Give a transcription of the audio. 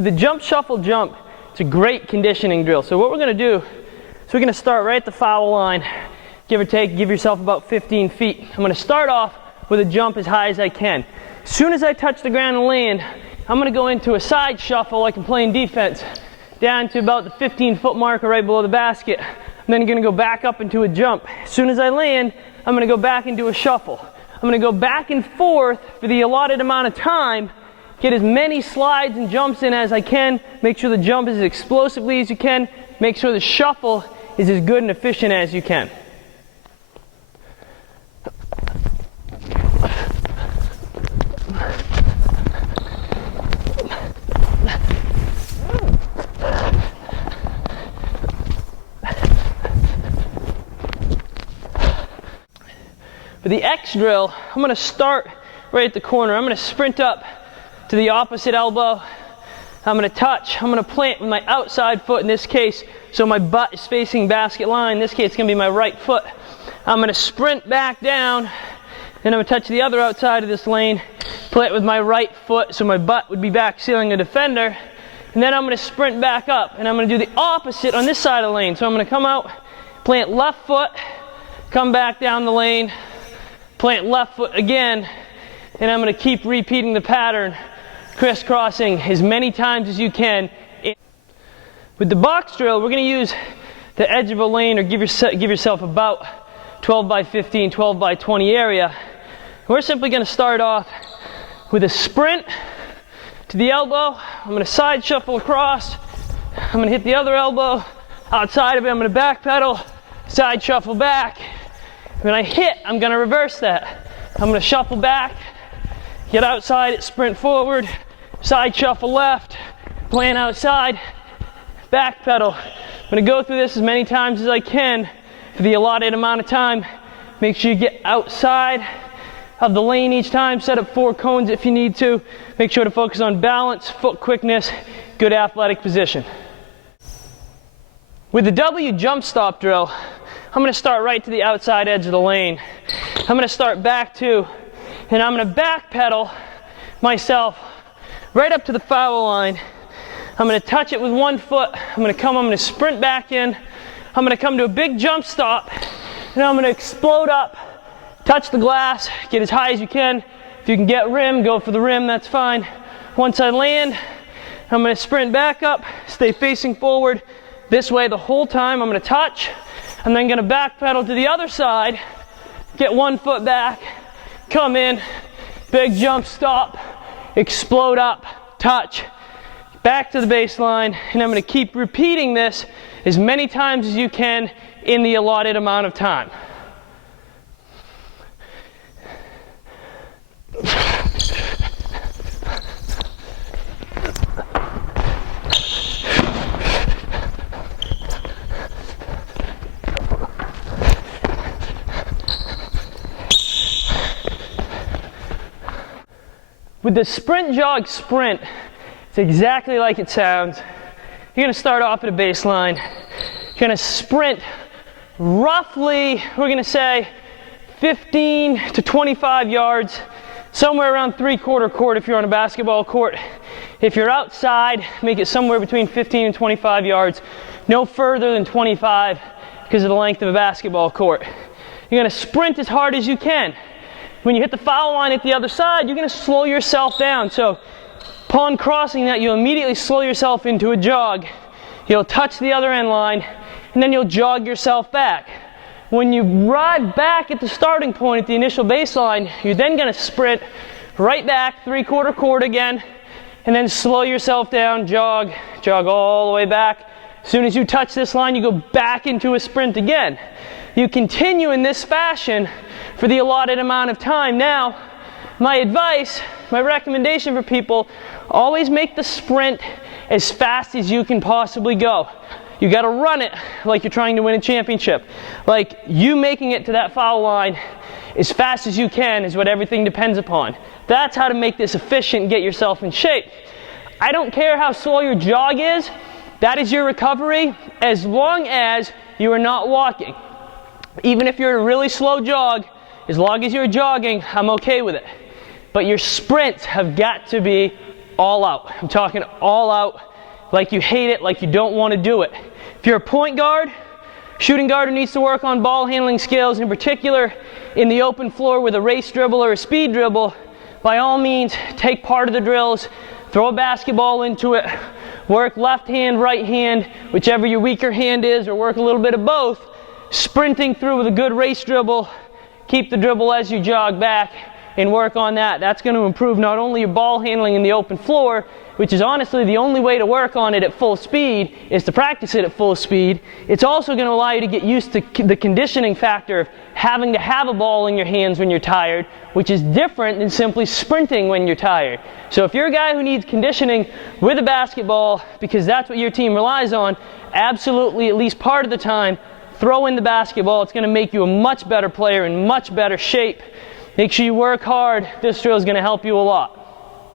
With the jump, shuffle, jump, it's a great conditioning drill. So what we're going to do is we're going to start right at the foul line, give or take, give yourself about 15 feet. I'm going to start off with a jump as high as I can. As soon as I touch the ground and land, I'm going to go into a side shuffle like I'm playing defense, down to about the 15-foot marker right below the basket. I'm then going to go back up into a jump. As soon as I land, I'm going to go back into a shuffle. I'm going to go back and forth for the allotted amount of time, get as many slides and jumps in as I can, make sure the jump is as explosively as you can, make sure the shuffle is as good and efficient as you can. For the X drill, I'm going to start right at the corner. I'm going to sprint up to the opposite elbow. I'm going to touch. I'm going to plant with my outside foot in this case, so my butt is facing basket line. In this case, it's going to be my right foot. I'm going to sprint back down, then I'm going to touch the other outside of this lane, plant with my right foot, so my butt would be back sealing a defender. And then I'm going to sprint back up, and I'm going to do the opposite on this side of the lane. So I'm going to come out, plant left foot, come back down the lane, plant left foot again, and I'm going to keep repeating the pattern, crisscrossing as many times as you can. With the box drill, we're going to use the edge of a lane, or give yourself about 12 by 15, 12 by 20 area. We're simply going to start off with a sprint to the elbow. I'm going to side shuffle across. I'm going to hit the other elbow. Outside of it, I'm going to back pedal, side shuffle back. When I hit, I'm going to reverse that. I'm going to shuffle back, get outside it, sprint forward, side shuffle left, plant outside, back pedal. I'm going to go through this as many times as I can for the allotted amount of time. Make sure you get outside of the lane each time. Set up 4 cones if you need to. Make sure to focus on balance, foot quickness, good athletic position. With the W jump stop drill, I'm going to start right to the outside edge of the lane. I'm going to start back to, and I'm going to back pedal myself right up to the foul line. I'm going to touch it with one foot. I'm going to sprint back in. I'm going to come to a big jump stop, and I'm going to explode up, touch the glass, get as high as you can. If you can get rim, go for the rim, that's fine. Once I land, I'm going to sprint back up, stay facing forward this way the whole time. I'm going to touch. I'm then going to back pedal to the other side, get one foot back, come in, big jump stop, explode up, touch, back to the baseline, and I'm going to keep repeating this as many times as you can in the allotted amount of time. With the Sprint-jog sprint, it's exactly like it sounds. You're going to start off at a baseline. You're going to sprint roughly, we're going to say 15 to 25 yards, somewhere around 3/4 court if you're on a basketball court. If you're outside, make it somewhere between 15 and 25 yards, no further than 25 because of the length of a basketball court. You're going to sprint as hard as you can. When you hit the foul line at the other side, you're going to slow yourself down. So upon crossing that, you'll immediately slow yourself into a jog. You'll touch the other end line, and then you'll jog yourself back. When you ride back at the starting point at the initial baseline, you're then going to sprint right back, 3/4 court again, and then slow yourself down, jog all the way back. As soon as you touch this line, you go back into a sprint again. You continue in this fashion for the allotted amount of time. Now, my advice, my recommendation for people, always make the sprint as fast as you can possibly go. You got to run it like you're trying to win a championship. Like you making it to that foul line as fast as you can is what everything depends upon. That's how to make this efficient and get yourself in shape. I don't care how slow your jog is. That is your recovery as long as you are not walking. Even if you're a really slow jog, as long as you're jogging, I'm okay with it. But your sprints have got to be all out. I'm talking all out, like you hate it, like you don't want to do it. If you're a point guard, shooting guard who needs to work on ball handling skills, in particular in the open floor with a race dribble or a speed dribble, by all means, take part of the drills, throw a basketball into it, work left hand, right hand, whichever your weaker hand is, or work a little bit of both, sprinting through with a good race dribble, keep the dribble as you jog back, and work on that. That's going to improve not only your ball handling in the open floor, which is honestly the only way to work on it at full speed, is to practice it at full speed. It's also going to allow you to get used to the conditioning factor of having to have a ball in your hands when you're tired, which is different than simply sprinting when you're tired. So if you're a guy who needs conditioning with a basketball, because that's what your team relies on, absolutely, at least part of the time, throw in the basketball. It's going to make you a much better player in much better shape. Make sure you work hard. This drill is going to help you a lot.